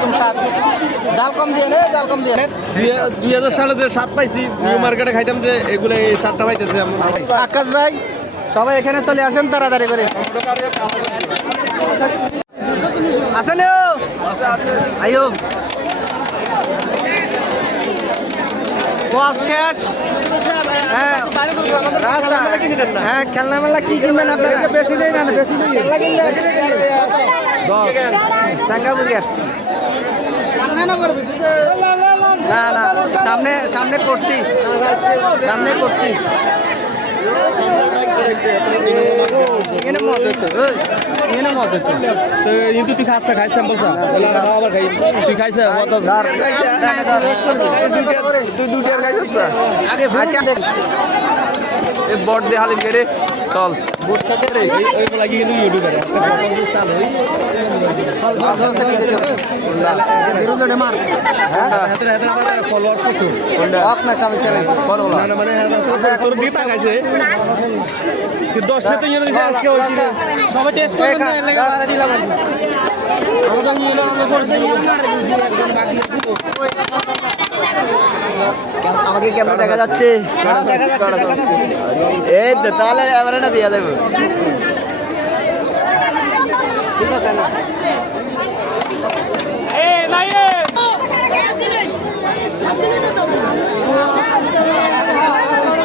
এরকম স্বাদ ডাল কম দিয়ে রে কম দিয়ে দুই হাজার সালে যে স্বাদ পাইছি নিউ মার্কেটে খাইতাম যে এগুলো এই স্বাদটা পাইতেছে আকাশ ভাই সবাই এখানে চলে আসেন তাড়াতাড়ি করে। আসেন আয়ো শেষ। হ্যাঁ। হ্যাঁ খেলনা মেলা কি কিনবেন আপনারা? বেশি নেই না বেশি না না সামনে সামনে করছি সামনে করছি কিন্তু তুই খাস খাইছ বলছা আবার খাই তুই খাইছ তুই দুটো খাইছিস আগে আচ্ছা বট দিয়ে কেড়ে চল মানে দশটা তো ইয়ে। সবাই টেস্ট করে আমাকে কেমন দেখা যাচ্ছে? দেখা যাচ্ছে দেখা যাচ্ছে। এই তো তাহলে না দিয়া দেবো।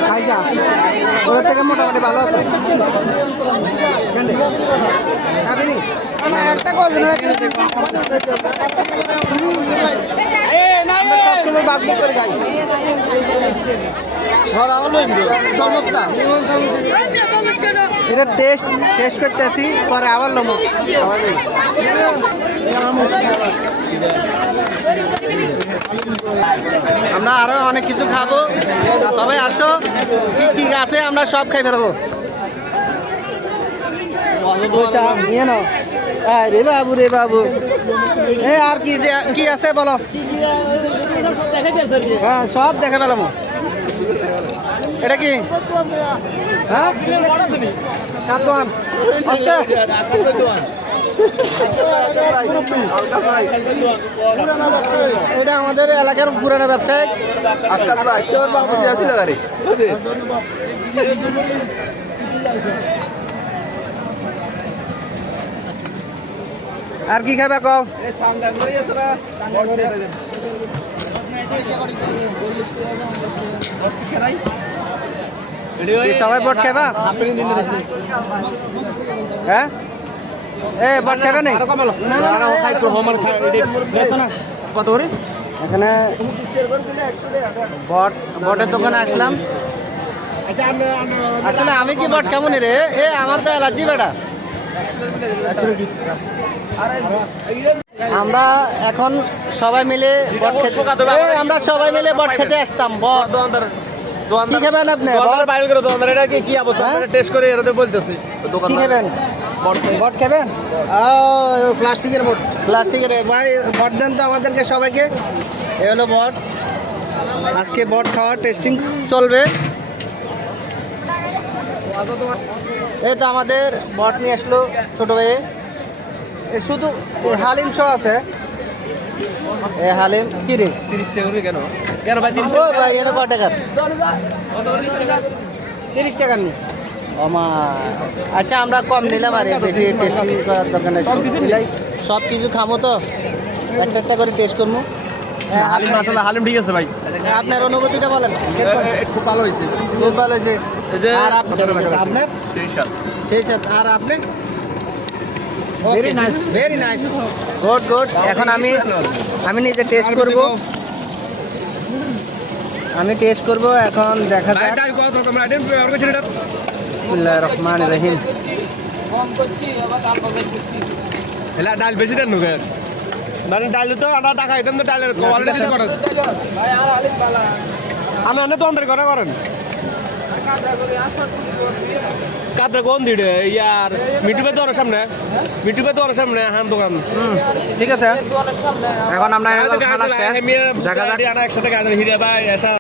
খাই থেকে মোটামুটি ভালো আছে? একটা কল দিন, একটা দিন। আমরা এটা টেস্ট টেস্ট করতেছি পরে আবার লমো আমরা আরও অনেক কিছু খাব। সবাই আসো। কি কি আছে আমরা সব খাই বেরোবো নিয়ে নাও। আয় রে বাবু রে বাবু। এ আর কি যে কি আছে বলো? হ্যাঁ সব দেখে পেলাম এটা কি? হ্যাঁ? কাতওয়ান আচ্ছা এটা আমাদের এলাকার পুরানো ব্যবসায়ী আর কি খাবে কও? সবাই বট খাবা হ্যাঁ? এ বট খাবে না না, না, না, না, কত করে এখানে বট বটের দোকানে আসলাম। আসলে আমি কি বট কেমন রে? এ আমার তো অ্যালার্জি বেটা। আমরা এখন সবাই মিলে বট খেতে আমরা সবাই মিলে বট খেতে আসতাম বট। কি খাবেন আপনি? বাইরে করে দোকানদার এটা কি কি অবস্থা? হ্যাঁ? টেস্ট করে এরাতে বলতেছি। কি খাবেন? বট খাবেন? প্লাস্টিকের বট। প্লাস্টিকের ভাই বট দেন তো আমাদেরকে সবাইকে। এ হলো বট। আজকে বট খাওয়ার টেস্টিং চলবে। এই তো আমাদের বট নিয়ে আসলো ছোট ভাইয়ে। শুধু হালিম শো আছে। এ হালিম কি রে? তিরিশ টাকা কেন? কেন ভাই তিরিশ ভাই এটা কত টাকার তিরিশ টাকার নি। ওমা। আচ্ছা আমরা কম নিলাম আর বেশি টেস্টিং করার দরকার নেই। সব কিছু খামো তো। একটা একটা করে টেস্ট করব হ্যাঁ, হালিম হালিম ঠিক আছে ভাই। আপনার অনুভূতিটা বলেন। খুব ভালো হয়েছে। খুব ভালো হয়েছে। আর আপনার সেই সাথে আর আপনি? Very nice very nice good good এখন আমি আমি নিজে টেস্ট করব। আমি টেস্ট করব এখন দেখা যাক। বিসমিল্লাহির রহমানির রহিম এলা ডাল বেশি দেন মানে ডাল তো আটা টাকা এটাম তো ডালের কোয়ালিটি করেন আমি অনেক তো অন্তর করা করেন। কাতরা কোন দিড়ে ইয়ার মিটুবে তো সামনে মিটুবে তো সামনে হান দোকান ঠিক আছে এখন আমরা। দেখা যাক একসাথে হিরে ভাই